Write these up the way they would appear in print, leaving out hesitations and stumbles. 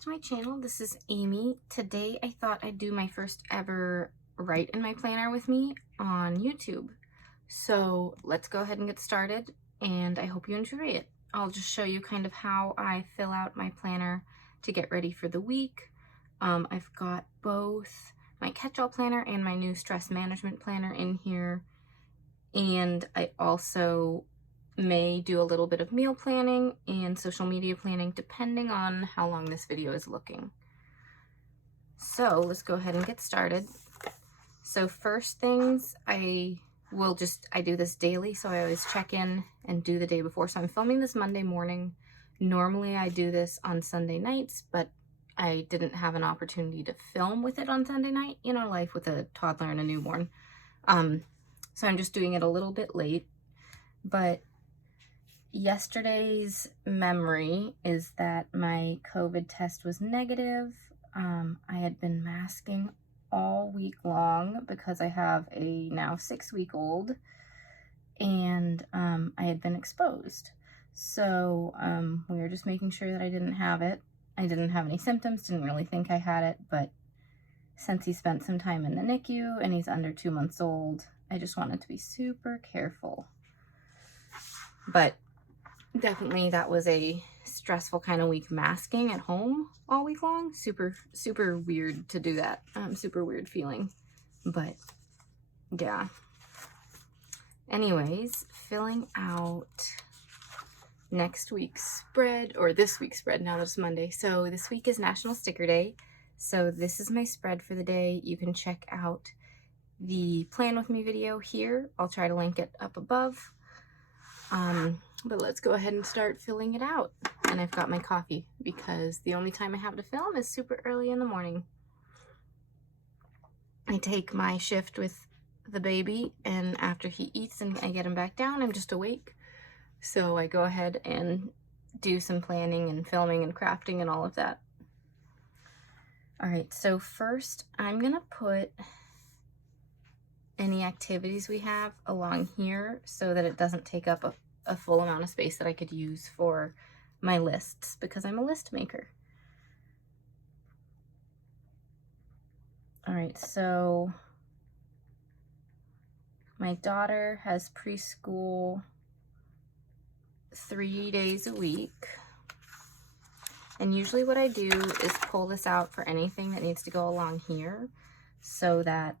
back to my channel. This is Amy. Today I thought I'd do my first ever write in my planner with me on YouTube. So let's go ahead and get started, and I hope you enjoy it. I'll just show you kind of how I fill out my planner to get ready for the week. I've got both my Catchall planner and my new stress management planner in here, and I also may do a little bit of meal planning and social media planning depending on how long this video is looking. So let's go ahead and get started. So first things, I do this daily, so I always check in and do the day before. So I'm filming this Monday morning. Normally I do this on Sunday nights, but I didn't have an opportunity to film with it on Sunday night. You know, life with a toddler and a newborn. So I'm just doing it a little bit late, but yesterday's memory is that my COVID test was negative. I had been masking all week long because I have a now 6-week-old, and I had been exposed. So we were just making sure that I didn't have it. I didn't have any symptoms, didn't really think I had it, but since he spent some time in the NICU and he's under 2 months old, I just wanted to be super careful. But definitely that was a stressful kind of week, masking at home all week long. Super weird to do that. Super weird feeling. But yeah. Anyways, filling out next week's spread, or this week's spread now that it's Monday. So this week is National Sticker Day. So this is my spread for the day. You can check out the plan with me video here. I'll try to link it up above. But let's go ahead and start filling it out. And I've got my coffee because the only time I have to film is super early in the morning. I take my shift with the baby, and after he eats and I get him back down, I'm just awake. So I go ahead and do some planning and filming and crafting and all of that. All right, so first I'm gonna put any activities we have along here so that it doesn't take up a full amount of space that I could use for my lists, because I'm a list maker. All right, so my daughter has preschool 3 days a week. And usually what I do is pull this out for anything that needs to go along here so that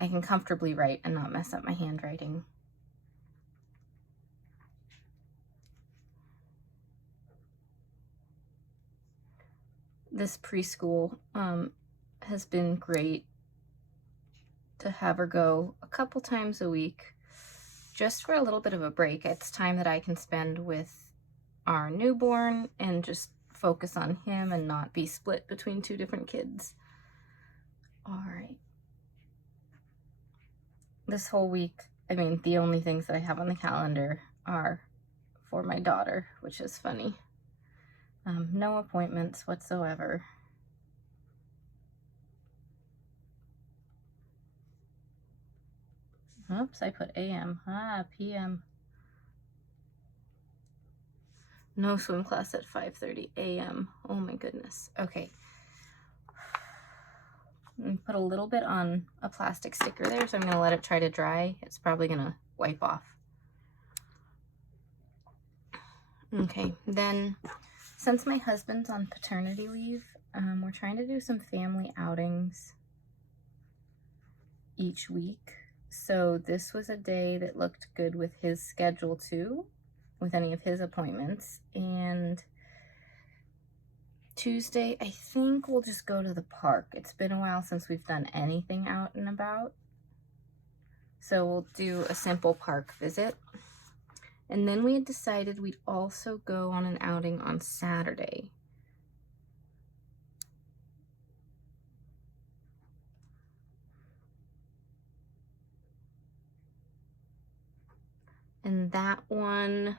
I can comfortably write and not mess up my handwriting. This preschool has been great to have her go a couple times a week just for a little bit of a break. It's time that I can spend with our newborn and just focus on him and not be split between 2 different kids. All right. This whole week, I mean, the only things that I have on the calendar are for my daughter, which is funny. No appointments whatsoever. Oops, I put AM. PM. No swim class at 5:30 AM. Oh my goodness. Okay. Put a little bit on a plastic sticker there, so I'm going to let it try to dry. It's probably going to wipe off. Okay, then since my husband's on paternity leave, we're trying to do some family outings each week. So this was a day that looked good with his schedule too, with any of his appointments. And Tuesday, I think we'll just go to the park. It's been a while since we've done anything out and about. So we'll do a simple park visit. And then we had decided we'd also go on an outing on Saturday. And that one,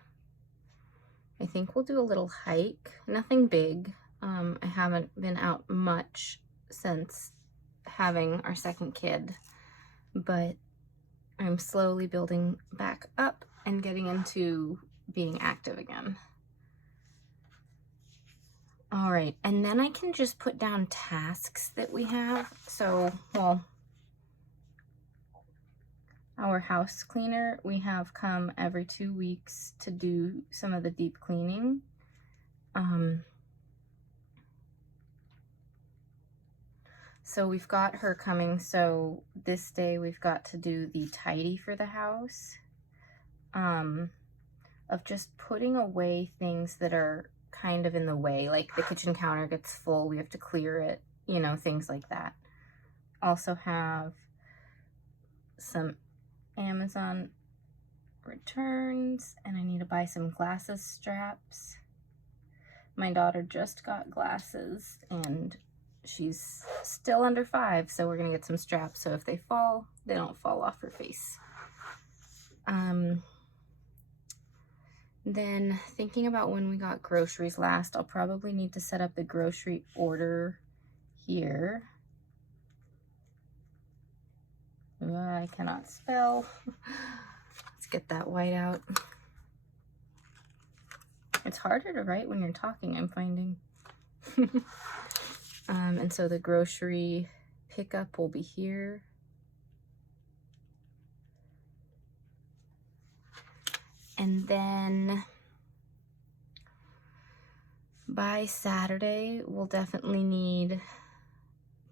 I think we'll do a little hike. Nothing big. I haven't been out much since having our second kid, but I'm slowly building back up and getting into being active again. All right, and then I can just put down tasks that we have. So, well, our house cleaner, we have come every 2 weeks to do some of the deep cleaning. So we've got her coming. So this day we've got to do the tidy for the house, of just putting away things that are kind of in the way, like the kitchen counter gets full, we have to clear it, you know, things like that. Also have some Amazon returns, and I need to buy some glasses straps. My daughter just got glasses and she's still under 5, so we're gonna get some straps so if they fall, they don't fall off her face. Then thinking about when we got groceries last, I'll probably need to set up the grocery order here. I cannot spell. Let's get that white out. It's harder to write when you're talking, I'm finding. And so the grocery pickup will be here. And then by Saturday, we'll definitely need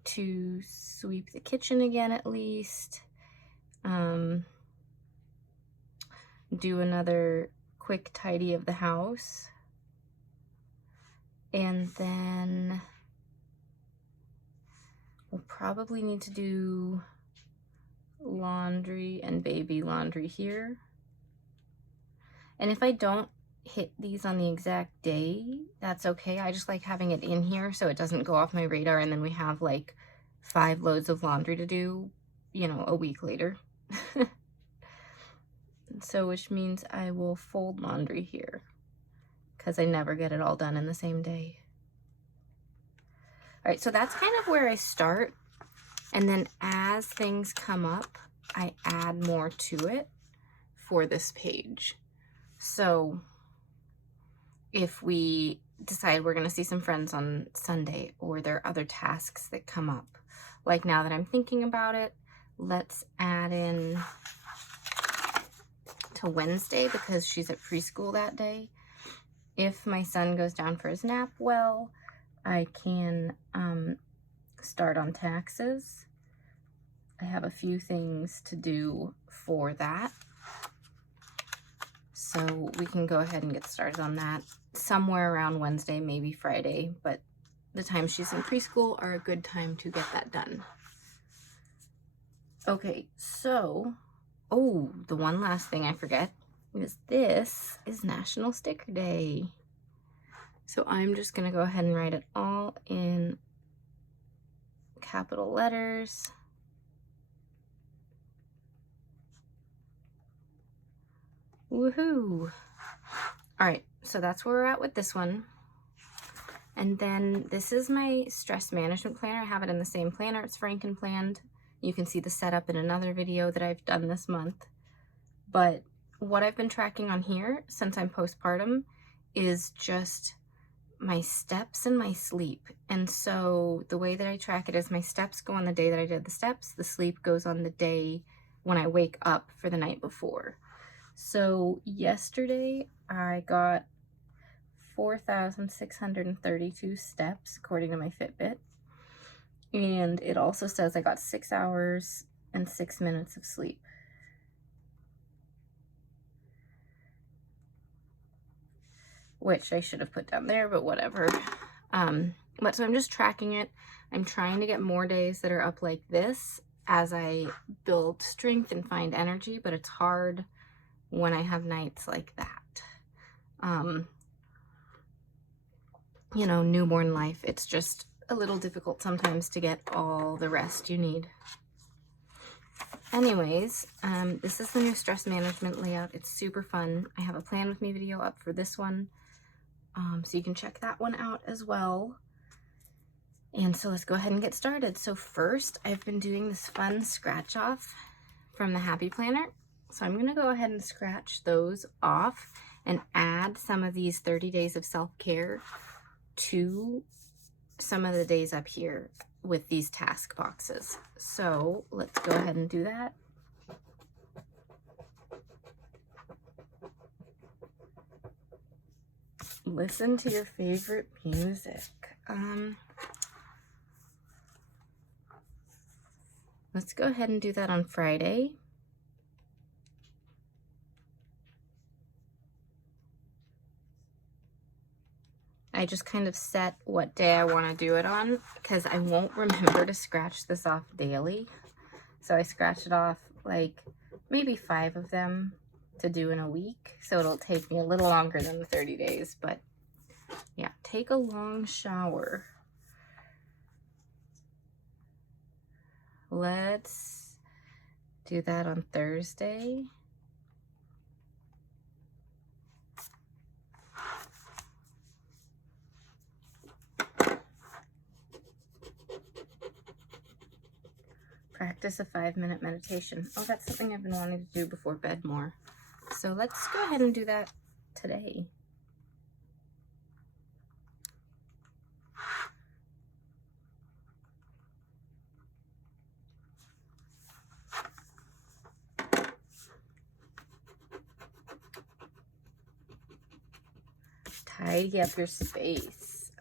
to sweep the kitchen again at least. Do another quick tidy of the house. And then we'll probably need to do laundry and baby laundry here. And if I don't hit these on the exact day, that's okay. I just like having it in here so it doesn't go off my radar and then we have like 5 loads of laundry to do, you know, a week later. So which means I will fold laundry here because I never get it all done in the same day. All right, so that's kind of where I start. And then as things come up, I add more to it for this page. So if we decide we're gonna see some friends on Sunday, or there are other tasks that come up, like now that I'm thinking about it, let's add in to Wednesday because she's at preschool that day. If my son goes down for his nap, well, I can start on taxes. I have a few things to do for that. So we can go ahead and get started on that somewhere around Wednesday, maybe Friday, but the time she's in preschool are a good time to get that done. Okay, so, oh, the one last thing I forget is this is National Sticker Day. So I'm just gonna go ahead and write it all in capital letters. Woohoo! All right, so that's where we're at with this one. And then this is my stress management planner. I have it in the same planner. It's Franken planned. You can see the setup in another video that I've done this month. But what I've been tracking on here since I'm postpartum is just my steps and my sleep. And so the way that I track it is my steps go on the day that I did the steps. The sleep goes on the day when I wake up for the night before. So yesterday I got 4,632 steps according to my Fitbit. And it also says I got 6 hours and 6 minutes of sleep. Which I should have put down there, but whatever. But so I'm just tracking it. I'm trying to get more days that are up like this as I build strength and find energy, but it's hard when I have nights like that. You know, newborn life, it's just a little difficult sometimes to get all the rest you need. Anyways, this is the new stress management layout. It's super fun. I have a plan with me video up for this one. So you can check that one out as well. And so let's go ahead and get started. So first, I've been doing this fun scratch off from the Happy Planner. So I'm gonna go ahead and scratch those off and add some of these 30 days of self-care to some of the days up here with these task boxes. So let's go ahead and do that. Listen to your favorite music. Let's go ahead and do that on Friday. I just kind of set what day I want to do it on because I won't remember to scratch this off daily. So I scratch it off like maybe 5 of them to do in a week. So it'll take me a little longer than the 30 days, but yeah, take a long shower. Let's do that on Thursday. Practice a 5-minute meditation. Oh, that's something I've been wanting to do before bed more. So let's go ahead and do that today. Tidy up your space.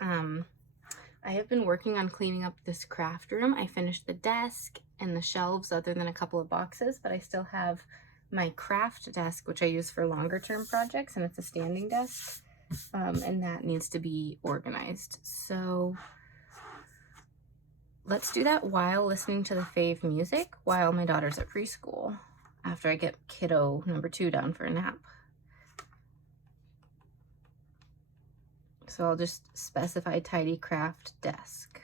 I have been working on cleaning up this craft room. I finished the desk and the shelves other than a couple of boxes, but I still have my craft desk, which I use for longer term projects, and it's a standing desk, and that needs to be organized. So let's do that while listening to the fave music while my daughter's at preschool, after I get kiddo number 2 down for a nap. So I'll just specify tidy craft desk.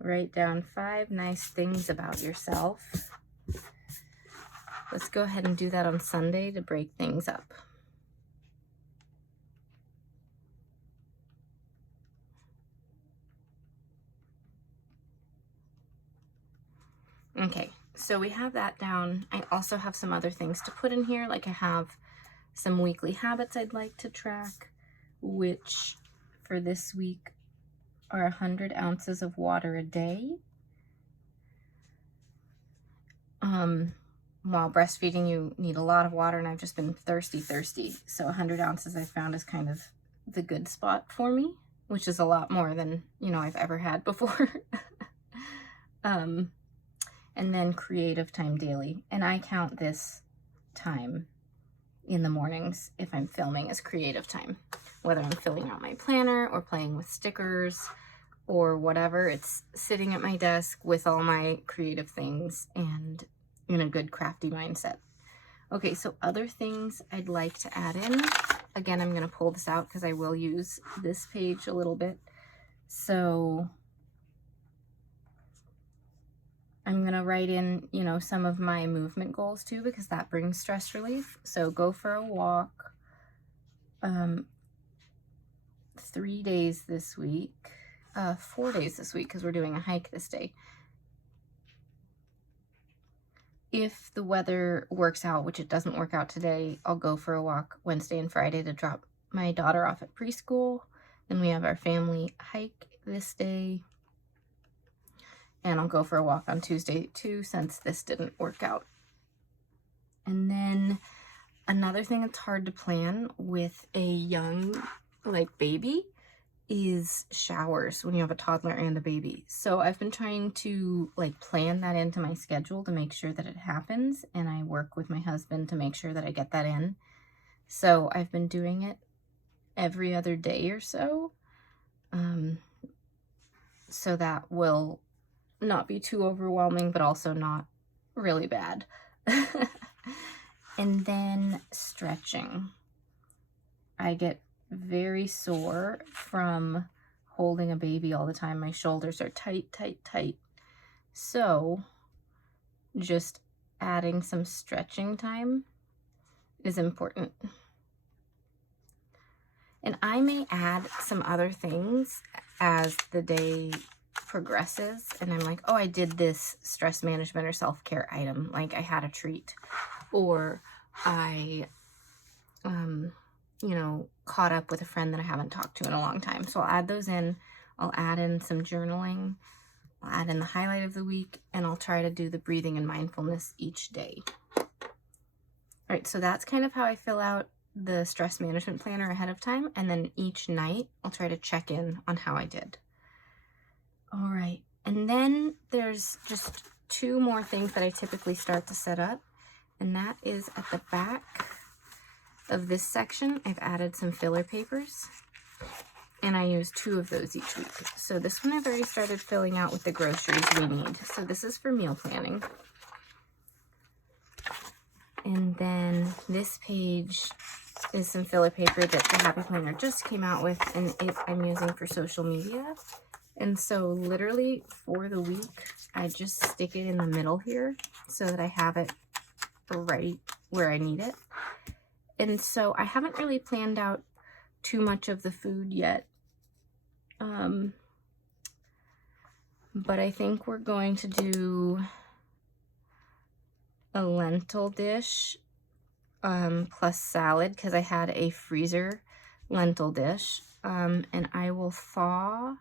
Write down 5 nice things about yourself. Let's go ahead and do that on Sunday to break things up. Okay, so we have that down. I also have some other things to put in here, like I have some weekly habits I'd like to track, which for this week are 100 ounces of water a day. While breastfeeding, you need a lot of water, and I've just been thirsty. So 100 ounces I found is kind of the good spot for me, which is a lot more than, you know, I've ever had before. And then creative time daily. And I count this time in the mornings if I'm filming as creative time, whether I'm filling out my planner or playing with stickers or whatever. It's sitting at my desk with all my creative things and in a good crafty mindset. Okay, so other things I'd like to add in. Again, I'm going to pull this out because I will use this page a little bit. So I'm going to write in, you know, some of my movement goals too, because that brings stress relief. So go for a walk 3 days this week, 4 days this week, because we're doing a hike this day. If the weather works out, which it doesn't work out today, I'll go for a walk Wednesday and Friday to drop my daughter off at preschool. Then we have our family hike this day. And I'll go for a walk on Tuesday too, since this didn't work out. And then another thing that's hard to plan with a young, like, baby is showers when you have a toddler and a baby. So I've been trying to, like, plan that into my schedule to make sure that it happens, and I work with my husband to make sure that I get that in. So I've been doing it every other day or so. So that will not be too overwhelming, but also not really bad. And then stretching. I get very sore from holding a baby all the time. My shoulders are tight. So just adding some stretching time is important. And I may add some other things as the day progresses, and I'm like, oh, I did this stress management or self-care item, like I had a treat, or I, you know, caught up with a friend that I haven't talked to in a long time. So I'll add those in. I'll add in some journaling. I'll add in the highlight of the week, and I'll try to do the breathing and mindfulness each day. All right, so that's kind of how I fill out the stress management planner ahead of time, and then each night I'll try to check in on how I did. All right, and then there's just 2 more things that I typically start to set up, and that is at the back of this section. I've added some filler papers, and I use 2 of those each week. So this one I've already started filling out with the groceries we need. So this is for meal planning. And then this page is some filler paper that the Happy Planner just came out with, and I'm using for social media. And so literally for the week, I just stick it in the middle here so that I have it right where I need it. And so I haven't really planned out too much of the food yet. But I think we're going to do a lentil dish plus salad, because I had a freezer lentil dish, and I will thaw.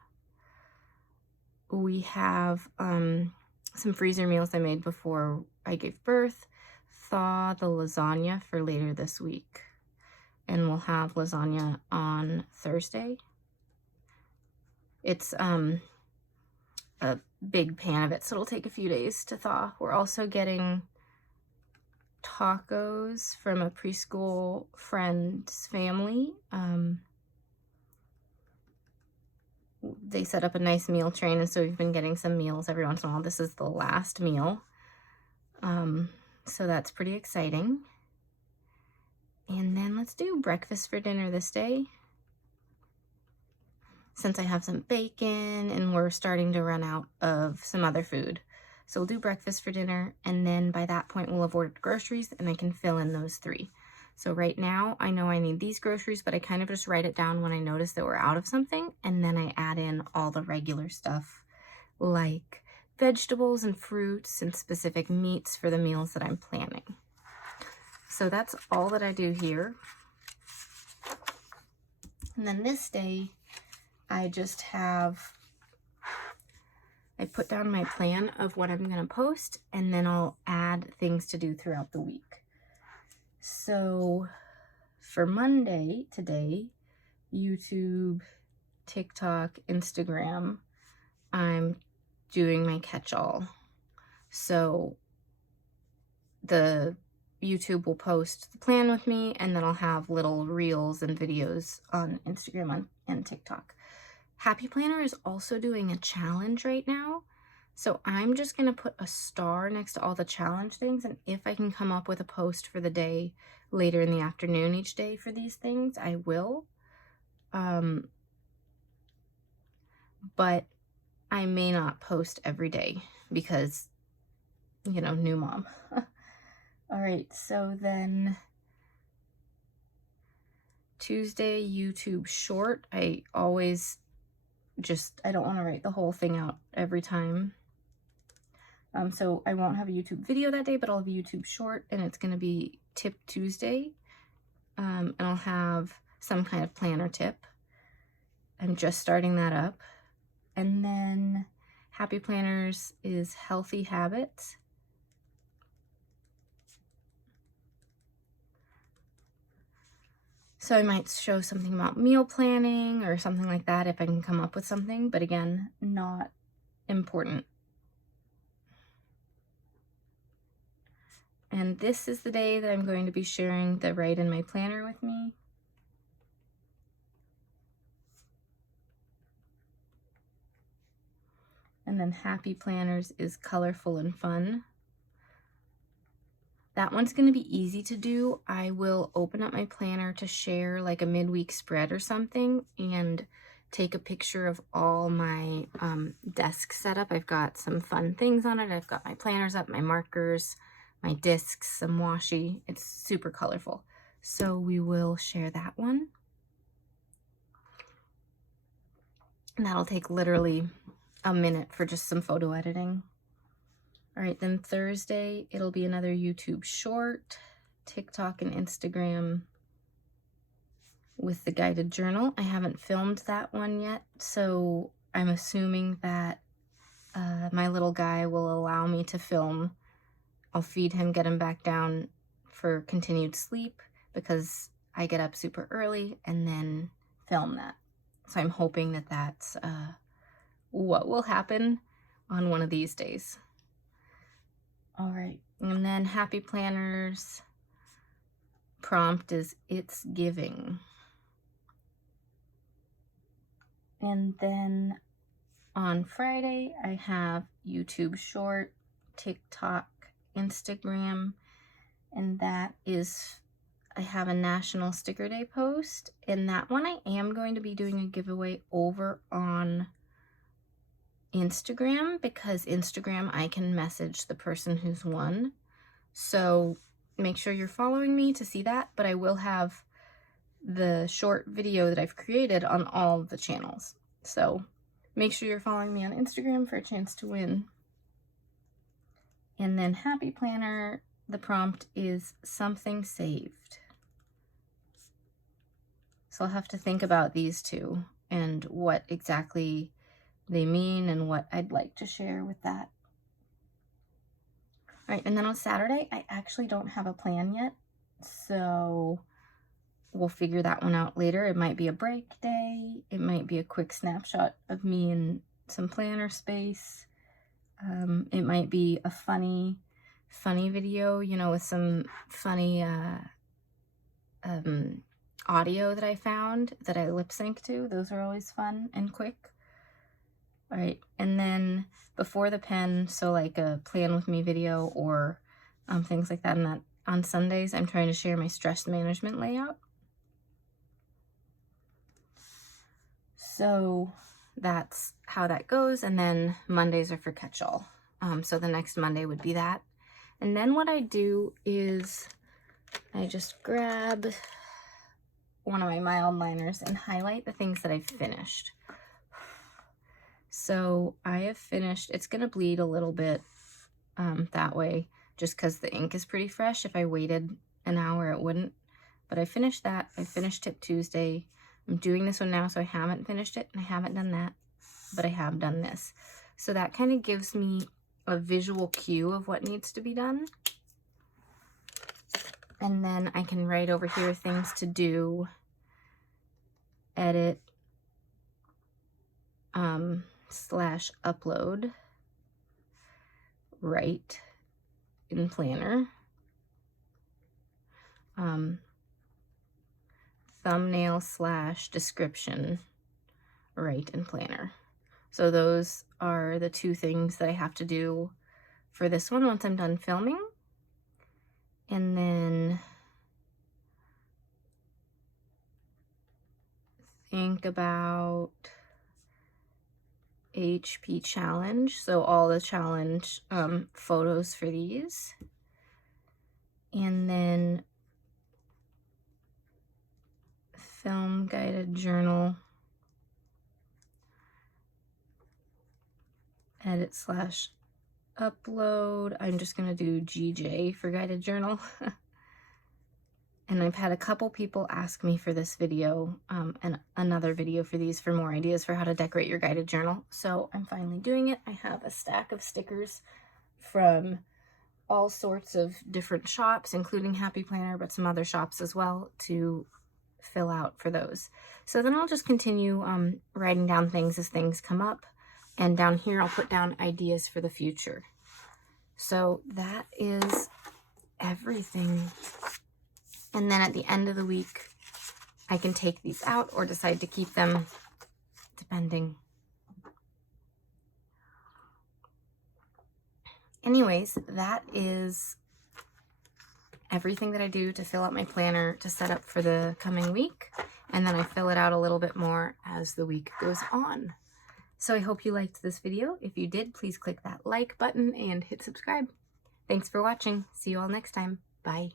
We have some freezer meals I made before I gave birth. Thaw the lasagna for later this week, and we'll have lasagna on Thursday. It's a big pan of it, so it'll take a few days to thaw. We're also getting tacos from a preschool friend's family. They set up a nice meal train, and so we've been getting some meals every once in a while. This is the last meal, so that's pretty exciting. And then let's do breakfast for dinner this day, since I have some bacon and we're starting to run out of some other food. So we'll do breakfast for dinner, and then by that point we'll have ordered groceries, and I can fill in those 3. So right now I know I need these groceries, but I kind of just write it down when I notice that we're out of something, and then I add in all the regular stuff like vegetables and fruits and specific meats for the meals that I'm planning. So that's all that I do here. And then this day I just have, I put down my plan of what I'm going to post, and then I'll add things to do throughout the week. So for Monday today, YouTube, TikTok, Instagram, I'm doing my catch-all. So the YouTube will post the plan with me, and then I'll have little reels and videos on Instagram and TikTok. Happy Planner is also doing a challenge right now. So I'm just going to put a star next to all the challenge things, and if I can come up with a post for the day later in the afternoon each day for these things, I will. But I may not post every day because, you know, new mom. All right, so then Tuesday, YouTube short. I always I don't want to write the whole thing out every time. So I won't have a YouTube video that day, but I'll have a YouTube short, and it's going to be Tip Tuesday. And I'll have some kind of planner tip. I'm just starting that up. And then Happy Planners is Healthy Habits. So I might show something about meal planning or something like that if I can come up with something, but again, not important. And this is the day that I'm going to be sharing the write in my planner with me. And then Happy Planners is Colorful and Fun. That one's going to be easy to do. I will open up my planner to share like a midweek spread or something, and take a picture of all my desk setup. I've got some fun things on it. I've got my planners up, my markers, my discs, some washi. It's super colorful. So we will share that one. And that'll take literally a minute for just some photo editing. All right, then Thursday, it'll be another YouTube short. TikTok and Instagram with the guided journal. I haven't filmed that one yet, so I'm assuming that my little guy will allow me to film. I'll feed him, get him back down for continued sleep because I get up super early, and then film that. So I'm hoping that that's what will happen on one of these days. All right, and then Happy Planners prompt is "It's Giving." And then on Friday, I have YouTube Short, TikTok, Instagram, and that is, I have a National Sticker Day post, and that one I am going to be doing a giveaway over on Instagram, because Instagram I can message the person who's won. So make sure you're following me to see that, but I will have the short video that I've created on all of the channels. So make sure you're following me on Instagram for a chance to win. And then Happy Planner, the prompt is "Something Saved." So I'll have to think about these two and what exactly they mean and what I'd like to share with that. All right, and then on Saturday, I actually don't have a plan yet, so we'll figure that one out later. It might be a break day. It might be a quick snapshot of me in some planner space. It might be a funny video, you know, with some funny audio that I found that I lip sync to. Those are always fun and quick. All right, and then before the pen, so like a plan with me video or things like that. And that on Sundays, I'm trying to share my stress management layout. So that's how that goes. And then Mondays are for Catchall. So the next Monday would be that. And then what I do is I just grab one of my mild liners and highlight the things that I've finished. So I have finished, it's going to bleed a little bit that way, just because the ink is pretty fresh. If I waited an hour, it wouldn't. But I finished that. I finished Tip Tuesday. I'm doing this one now, so I haven't finished it, and I haven't done that, but I have done this. So that kind of gives me a visual cue of what needs to be done. And then I can write over here things to do, edit, /upload, write in Planner, thumbnail / description, write in Planner. So those are the two things that I have to do for this one once I'm done filming. And then think about HP challenge. So all the challenge photos for these. And then film guided journal, edit / upload. I'm just going to do GJ for guided journal. And I've had a couple people ask me for this video and another video for these for more ideas for how to decorate your guided journal. So I'm finally doing it. I have a stack of stickers from all sorts of different shops, including Happy Planner, but some other shops as well, to fill out for those. So then I'll just continue writing down things as things come up. And down here, I'll put down ideas for the future. So that is everything. And then at the end of the week, I can take these out or decide to keep them, depending. Anyways, that is everything that I do to fill out my planner to set up for the coming week. And then I fill it out a little bit more as the week goes on. So I hope you liked this video. If you did, please click that like button and hit subscribe. Thanks for watching. See you all next time. Bye.